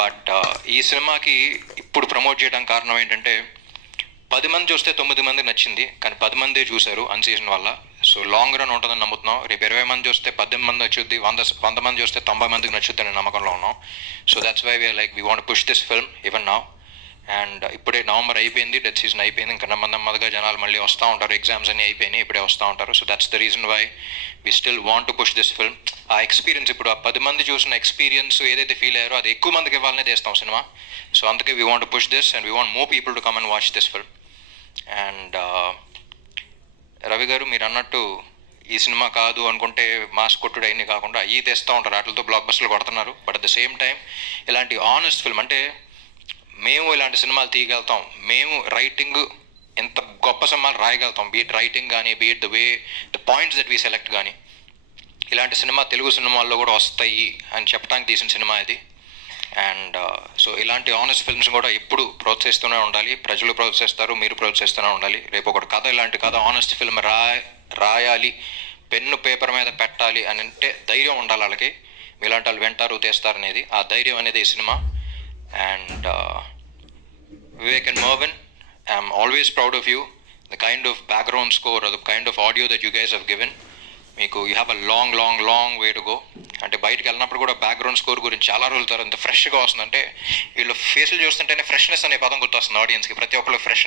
But ఈ సినిమాకి ఇప్పుడు ప్రమోట్ చేయడానికి కారణం ఏంటంటే 10 మంది చూస్తే 9 మంది నచ్చింది, కానీ 10 మందే చూశారు అన్సీజన్ వల్ల. సో లాంగ్ రన్ ఉంటుందని నమ్ముతున్నాం. రేపు 20 మంది చూస్తే 18 మంది నచ్చుద్ది, 100 మంది చూస్తే 90 మందికి నచ్చుద్ది అనే నమ్మకంలో ఉన్నాం. So that's why we are like we want push this film even now. And ఇప్పుడే నవంబర్ అయిపోయింది, డెత్ సీజన్ అయిపోయింది, ఇంకా నెమ్మదిగా జనాలు మళ్ళీ వస్తూ ఉంటారు, ఎగ్జామ్స్ అన్నీ అయిపోయినాయి, ఇప్పుడే వస్తూ ఉంటారు. So that's the reason why we still want to push this film. ఆ ఎక్స్పీరియన్స్, ఇప్పుడు ఆ 10 మంది చూసిన ఎక్స్పీరియన్స్ ఏదైతే ఫీల్ అయ్యారో అది ఎక్కువ మందికి ఇవ్వాలనే చేస్తాం సినిమా. సో అందుకే we want to push this and we want more people to come and watch this film. And Ravi గారు, మీరు అన్నట్టు ఈ సినిమా కాదు అనుకుంటే మాస్ కొట్టుడు అన్నీ కాకుండా అయ్యి తెస్తూ ఉంటారు, వాటితో బ్లాక్ బస్టర్లు కొడుతున్నారు. But at the same time ఇలాంటి ఆనెస్ట్ ఫిల్మ్ అంటే మేము ఇలాంటి సినిమాలు తీయగలుగుతాం, మేము రైటింగ్ ఎంత గొప్ప సినిమాలు రాయగలుగుతాం, బీట్ రైటింగ్ కానీ, beat the way the points that we select కానీ, ఇలాంటి సినిమా తెలుగు సినిమాల్లో కూడా వస్తాయి అని చెప్పడానికి తీసిన సినిమా ఇది. అండ్ సో ఇలాంటి ఆనెస్ట్ ఫిల్మ్స్ కూడా ఎప్పుడు ప్రోత్సహిస్తూనే ఉండాలి, ప్రజలు ప్రోత్సహిస్తారు, మీరు ప్రోత్సహిస్తూనే ఉండాలి. రేపు ఒకటి కథ, ఇలాంటి కథ ఆనెస్ట్ ఫిల్మ్ రాయాలి, పెన్ను పేపర్ మీద పెట్టాలి అని అంటే ధైర్యం ఉండాలి వాళ్ళకి. మీలాంటి వాళ్ళు వింటారు, తీస్తారు అనేది, ఆ ధైర్యం అనేది ఈ cinema. And Vivek and Mervyn, I'm always proud of you. The kind of background score or the kind of audio that you guys have given, మీకు you have a long way to go. అంటే బయటకు వెళ్ళినప్పుడు కూడా background score గురించి చాలా రోజులు ఎంత ఫ్రెష్గా వస్తుందంటే, వీళ్ళు ఫేసులు చూస్తుంటేనే ఫ్రెష్నెస్ అనే పదం గుర్తొస్తుంది ఆడియన్స్కి. ప్రతి ఒక్కళ్ళు ఫ్రెష్